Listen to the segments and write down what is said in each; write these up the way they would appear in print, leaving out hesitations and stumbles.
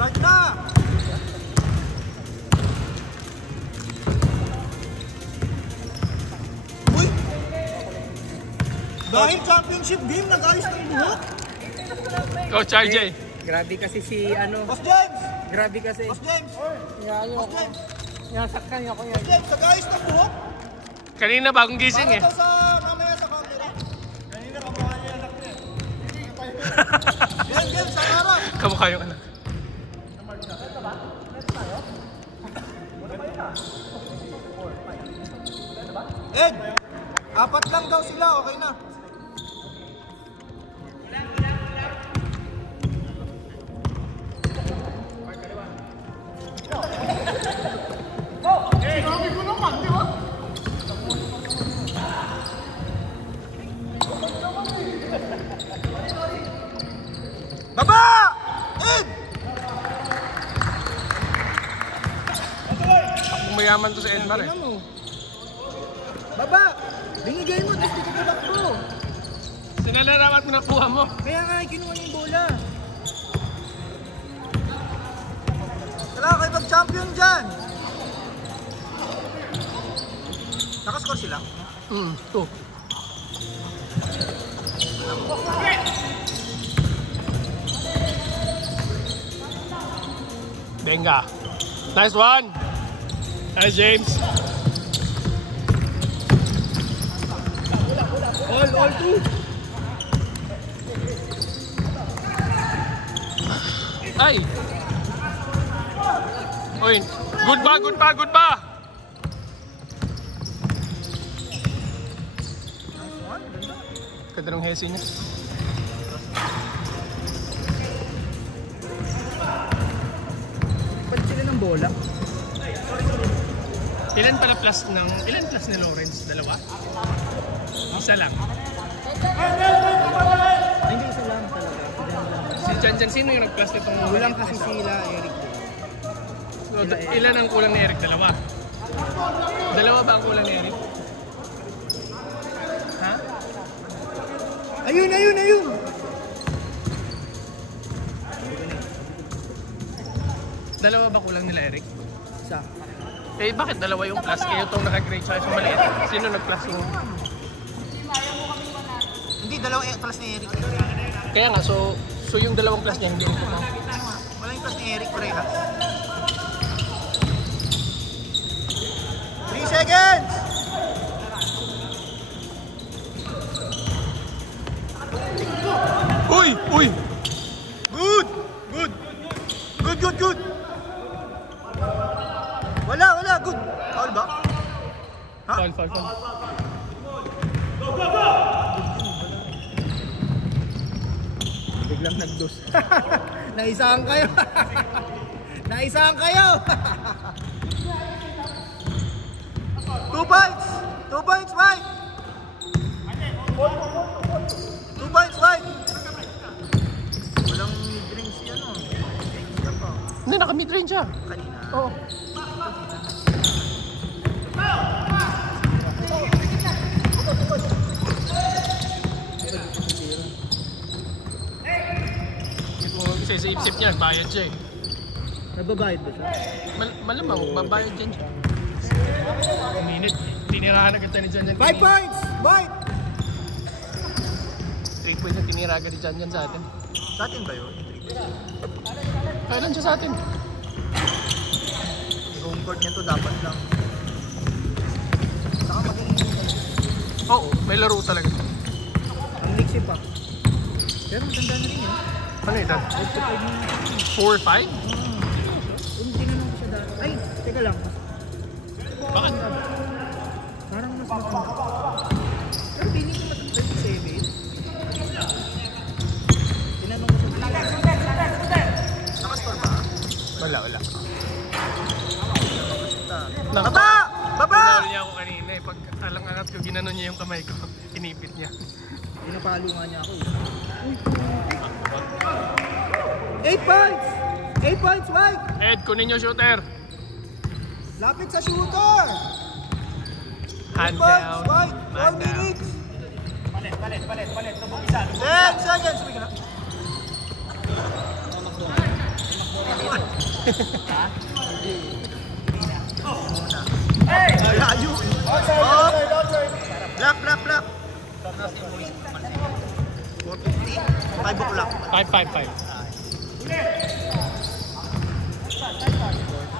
Start na! Uy! Dahil championship game, nag-ayos ng buhok. Coach RJ. Grabe kasi si ano. Boss James! Grabe kasi. Boss James! Boss James! Nasaktan ako yan. Boss James, nag-ayos ng buhok. Kanina bagong gising eh. Para daw sa mamaya sa camera. Kanina kamukha niya anak niya. Game, sa harap. Kamukha yung anak. Ed! 4 lang daw sila, okay na. Baba! Ed! Mayaman to si Edmar eh. Baba! Binigay mo, tapos dito takbo. Sinalarawan mo nakuha mo. Kaya nga, kinuha niya yung bola. Wala kayo mag-champion dyan. Nakascore sila? 2. Benga. Nice one. Nice, James. All two. Ay. Oy, good ba? Ganda ng hesi niya. Ba't sila ng bola? Ilan plus ni Lawrence? 2? Isa lang. Hindi, isa lang talaga. Si Janjan, sino yung nag-plus nitong Kulang kasi sila, Eric. So, ilan ang kulang ni Eric? 2. 2 ba ang kulang ni Eric? Ha? Ayun! Dalawa ba kulang nila Eric? Isa. Eh bakit 2 yung plus? Kayo itong naka-grade siya yung maliit. Sino nag-plus yung... Hindi, 2 plus ni Eric. Kaya nga, so yung 2 plus niya hindi. Wala yung plus ni Eric pareha. 3 seconds! Uy! Good! Wala, good. Foul ba? Ha? Foul. Biglang nag-dos. Naisahan kayo! 2 points! 2 points, Mike! 2 points, Mike! Walang mid-range si ano. Extra pa. Hindi, naka-mid-range siya. Kanina. Oo. Kasi sa ipsip niya, bayad siya eh. Nagbabayad ba siya? Malamang, babayad din siya. Minute, tinirahan agad siya ni Janjan. 5 points! Mike! 3 points na tinira agad ni Janjan sa atin. Sa atin ba yun? Kailan siya sa atin? Home court niya to dapat lang. Saka maging... Oo, may laro talaga. Ang liksi pa. Pero maganda na rin yun. Ano ito? 4-5? Hindi na lang siya dati. Ay, teka lang. Bakit? Parang mas matanda. Pero feeling ko matanda 27. Tinanong ko sa Nakascore ba? Wala. Baba! Pinalo niya ako kanina eh. Pag alang-angat ko, ginanon niya yung kamay ko. Inipit niya. Pinapalo nga niya ako. 8 points! 8 points, Mike! Ed, kunin yung shooter. Lapit sa shooter! Hand 8 points, down. Mike! 4 minutes! Palit. Tubog isa. 10 seconds! Sige na. Ay, ayun. Oh! Black. 450. 5 o'clock. 5.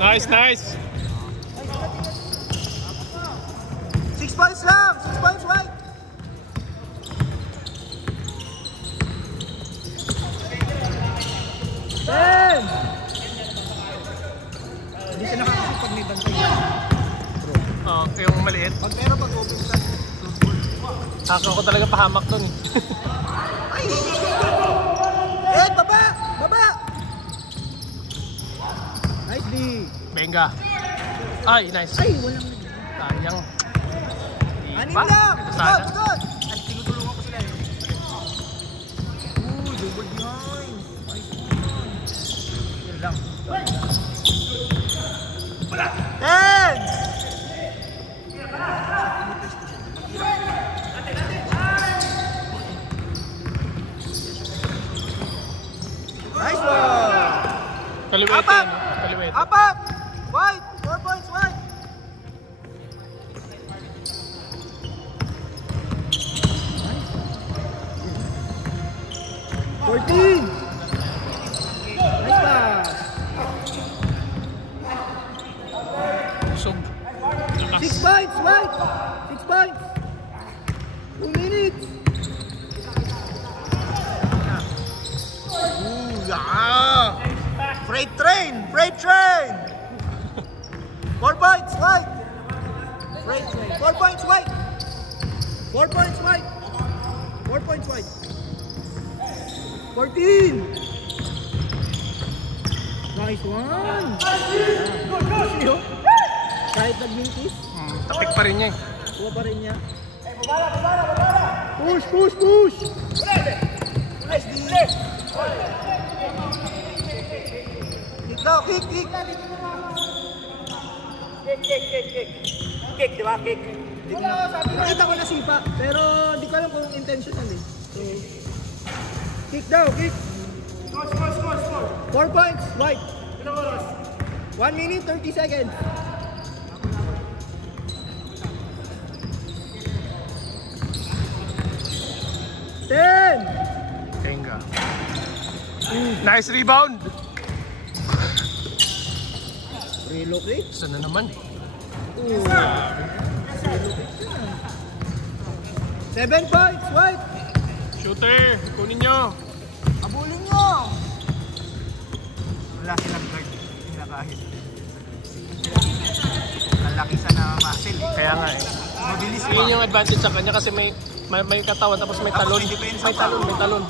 Nice. 6 points lang. 6 points right. Ten! Hindi siya nakakasip pag may bantay. Yung maliit. Pag meron pag-open ka. Ako ko talaga pahamak dun eh. Ay! Baba! Nice D. Benga. Ay, nice. Ay, walang Sayang. anim lang! Sana. Good! Ay, tinutulungan ko sila eh. Double behind. Nice one. Yun lang. 10! Nice one! Kaliwete, Apat! no? Kaliwete. Apat! White! 4 points white! Nice. 14! Nice pass! Sub. 6 points white! 6 points! 2 minutes! Ooh, yeah! Freight train! 4 points white! Freight train. 4 points white! 4 points white! 4 points white! 14! Nice one! Kahit nag-mintis, Tapik pa rin niya eh. kuha pa rin niya. Push! Nice D! Kick daw, kick! Kick, di ba? Kick. Nakita ko na sipa, pero hindi ko alam kung intentional eh. So, kick daw, kick. Score. 4 points, white. 1 minute, 30 seconds. Ten! Benga. Nice rebound. Relocate? Sana naman. 7 points, white. Shooter, kunin nyo. Abulin nyo! Wala silang guard. Hindi na kahit. Lalaki sa na muscle eh. Kaya nga eh. Mabilis pa. Yun yung advantage sa kanya kasi may katawan tapos may talon. May talon.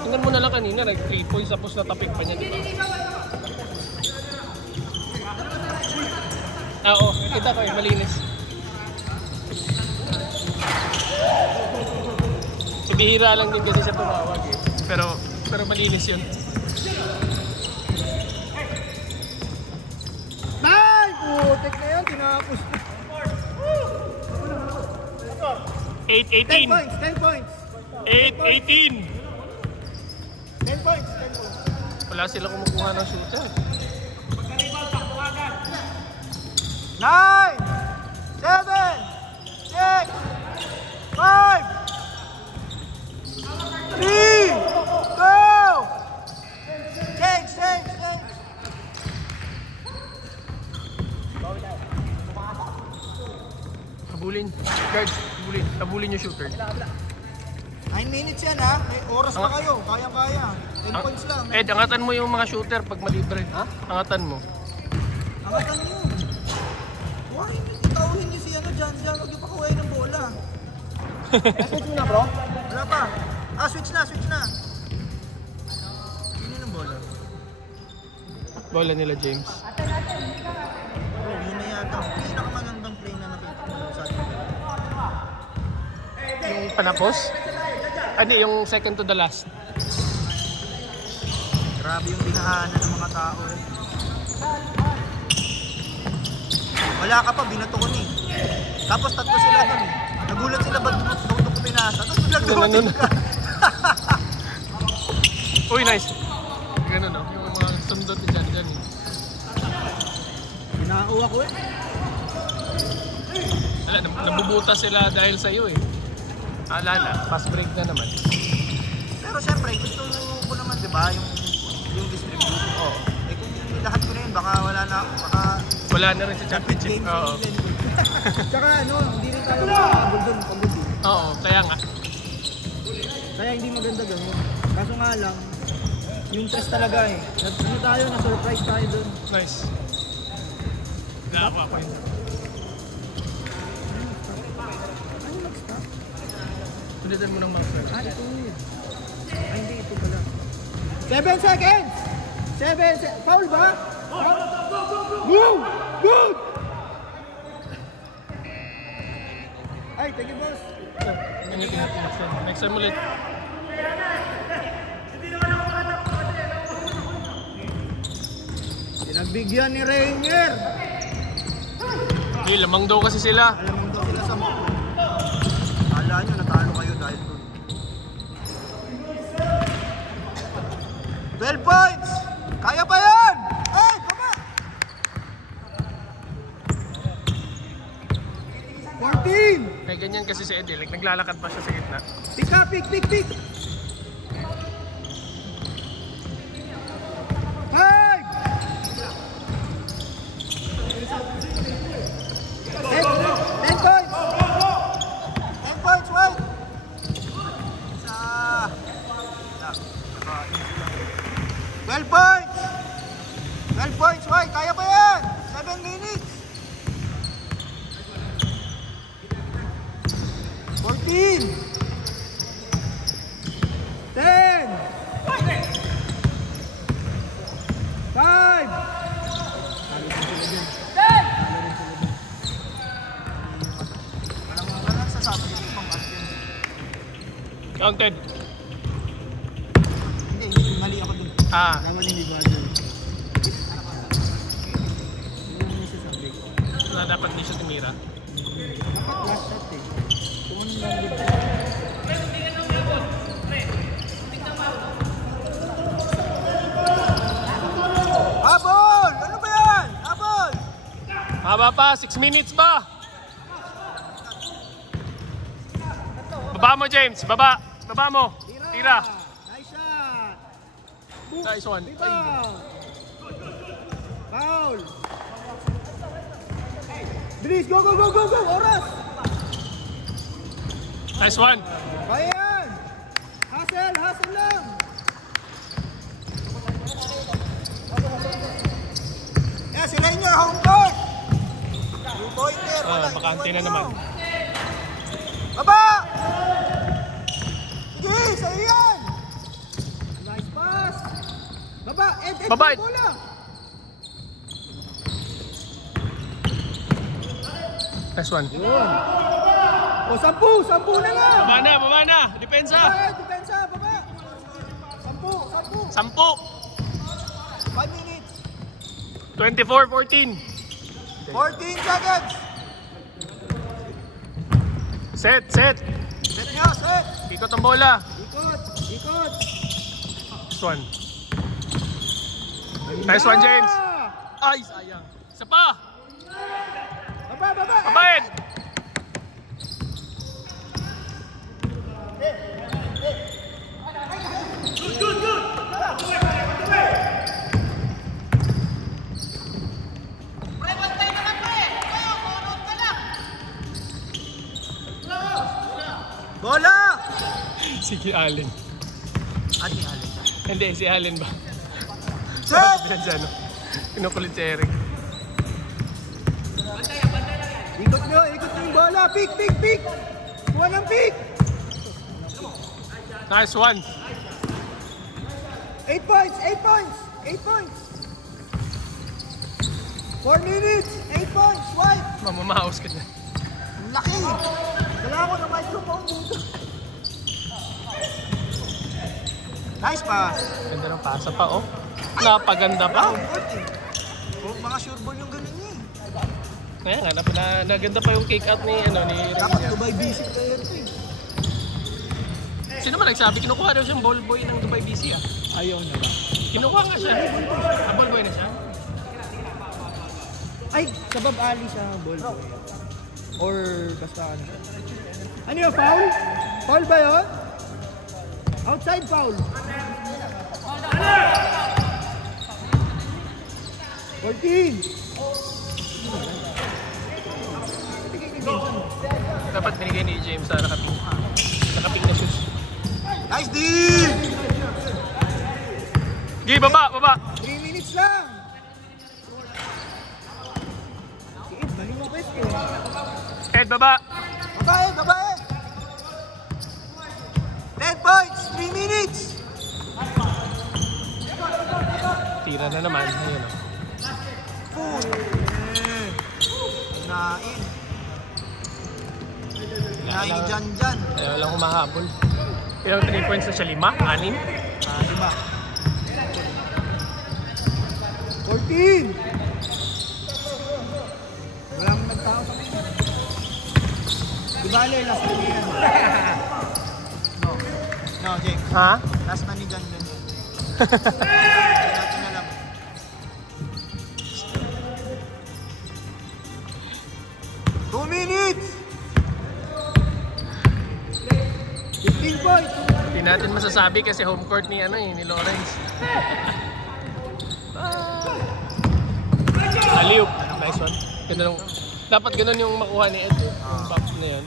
Tingnan mo na lang kanina, like 3 points tapos natapik pa niya. Oo, kita ko eh, malinis. Si bihira lang din kasi siya tumawag eh. Pero malinis yun. Ay! Putik na yan, tinapos. 10 8-18. points, 10 points. 8-18. 10 points. Wala sila kumukuha ng shooter. 9, 7, 6, 5, 3, 2, change. Habulin. Guards, habulin yung shooter. 9 minutes yan ha. May oras pa kayo. Kaya. 10 points lang. Ed, angatan mo yung mga shooter pag malibre. Ha? Angatan mo. Angatan nyo. Why? Itauhin nyo si Jan. Huwag nyo pakuhain ng bola. Switch mo na bro? Wala pa. Switch na. Sino ng bola? Bola nila James. Bro, yun na yata. Pinakamagandang play na nakita ko sa atin. Yung panapos? Hindi, yung second to the last. Grabe yung binahanan ng mga tao. Wala ka pa, binato ko ni. Tapos tatlo sila doon eh. Nagulat sila ba't ko pinasa. Tapos biglang dumating ka. Uy, nice. Ganun no? Yung mga nakuha ko eh. Wala, nabubutas sila dahil sa iyo eh. Alala, fast break na naman. Pero syempre, gusto ko naman, di ba, yung distribute. Oo. Eh kung lahat ko na yun, baka wala na, baka... Wala na rin sa championship. Oo. Tsaka ano, hindi rin tayo makakabol dun pagod eh. Oo, kaya nga. Kaya hindi maganda gano'n. Kaso nga lang, yung stress talaga eh. Ano tayo, na-surprise tayo dun. Nice. Naawa ko yun. Ano nag-stop? Pulitan mo ng mouse na. Ah, ito yun. Ay, hindi, ito pala. 7 seconds! 7 seconds. Foul ba? Foul? Move! Good! Ay, thank you, boss. Next time ulit. Pinagbigyan ni Rainier. Hindi, lamang daw kasi sila. Alam mo daw sila sa mga. Kala nyo, natalo kayo dahil doon. 12 points! Kaya pa yan! Eh, kama! 14! Kaya ganyan kasi si Eddie, like naglalakad pa siya sa gitna. Pick up, pick, pick, pick! 5! 10 points! 10 points, wait! Isa... 12 points! 12 points, wait! Kaya pa yan! 7 minutes! 14! 10! 5! Walang sasabi yung ibang atin. Counted. Hindi, mali ako dun. Ah, Naman hindi ba dyan? Yung nasasabi ko. na dapat di siya tinira. Dapat last shot eh. Kung ano lang dito. Habol! Ano ba yan? Habol! Haba pa, 6 minutes ba? Baba mo, James. Baba. Baba mo. Tira. Nice shot! Nice one. Rebound! Foul! Bilis! Go, go, go, go, go! Oras! Nice one. Kaya yan! Hustle! Hustle lang! Yan, si Rainier, home court! 2-pointer! Ah, bakante na naman. Baba! Sige, sa'yo yan! Nice pass! Baba! Ed, Baba, Ed. bola! Nice one. Yun! O, 10! 10 na lang! Baba na, baba na. Depensa. Baba, depensa! Baba! 10! 10! 10. 5 minutes! 24-14. 14 seconds! Set, set. Set nyo, set! Ikot ang bola. Ikot! Ikot! Nice one. Nice one, James. Ay, sayang. Isa pa. Baba! Baba! Kabain. Bola! Sige, Allen. Ate Alex. Hindi, si Allen ba? Set! Yan siya, no? Kinukulit si Eric. Ikot nyo! Ikot nyo yung bola! Pick! Pick! Pick! Kuha ng pick! Nice one. 8 points! 8 points! 8 points! 4 minutes! 8 points! White! Mamamahaos ka na. Ang laki! Wala ako ng microphone dito. Nice pass! Ganda ng pasa pa, oh. Napaganda pa. Home court eh. Mga sure ball yung ganun niya eh. Kaya nga, naganda pa yung kick out ni, ni Dapat Rainier. Dubai Basic player to eh. Sino ba nagsabi? Kinukuha daw siyang ball boy ng Dubai BC, ah. Ayaw na ba? Kinukuha nga siya. Ah, ball boy na siya. Ay! Sa bab-ali sa ball boy. Or basta ano. Ano yun, foul? Foul ba yun? Outside foul. 14. Dapat binigay ni James sa nakaping na shoes. Nice D! Gi, baba, baba. 3 minutes lang. Si Ed, bali mo best eh. Ed, baba. Babae, babae! 10 points, 3 minutes! Tira na naman. Ayun, oh. Hinain. Hinain dyan. Ayaw lang humahabol. Ilang 3 points na siya? 5? 6? 5. 14. Walang nagtao sa kanya. Di bale, last na yan. No, James. Ha? Last na ni John John. Natin na lang. Two minutes! 15 points. Hindi natin masasabi kasi home court ni ni Lawrence. Aliup. Nice one. Ganun, dapat ganun yung makuha ni Ed. Yung pop na yun.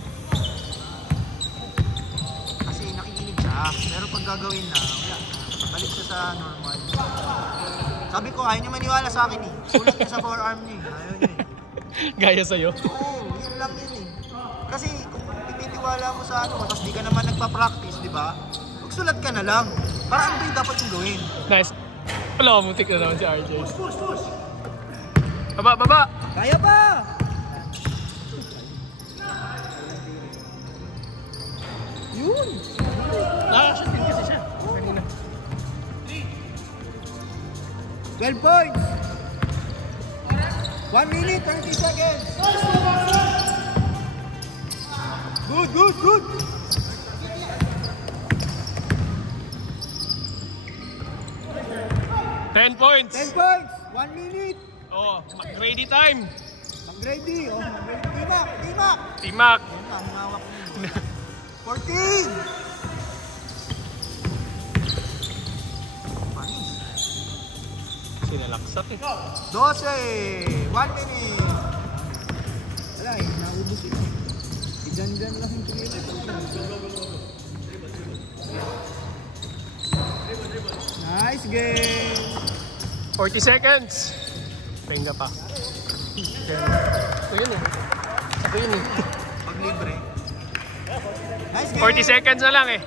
Kasi nakikinig siya. Pero pag gagawin na, wala. Balik siya sa normal. Sabi ko, ayaw niya maniwala sa akin eh. Sulat niya sa forearm niya eh. Ayaw niya eh. Gaya sa'yo. Oo, yun lang yun eh. Kasi kung tinitiwala mo sa ano, tapos di ka naman nagpa-practice, di ba? Magsulat ka na lang. Para ano ba yung dapat yung gawin? Nice. Wala, mutik na naman si RJ. Baba, baba! Kaya pa! Yun! Action din kasi siya. Kanina. 12 points! 1 minute, 30 seconds! Good! 10 points! 10 points! 1 minute! Oh, mag-ready time! Mag-ready! Oh, mag-ready. Timak! Timak! Yun na, hinawak niya. 14! Panis. Sinalaksak eh. 12! 1 minute! Wala eh, naubos eh. Idan-dan lang yung tuloy. Nice game! 40 seconds! Pahinga pa. Ako yun eh. Pag libre. Nice game! 40 seconds na lang eh.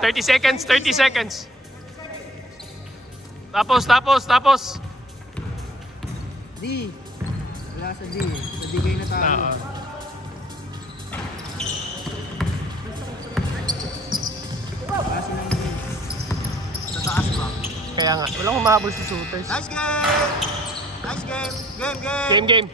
30 seconds. 30 seconds. Tapos. D. Wala sa D. Sa D kayo na tayo. Oo. Wala silang D. Sa taas ba? Kaya nga, walang humahabol si shooters. Nice game! Nice game! Game! Game.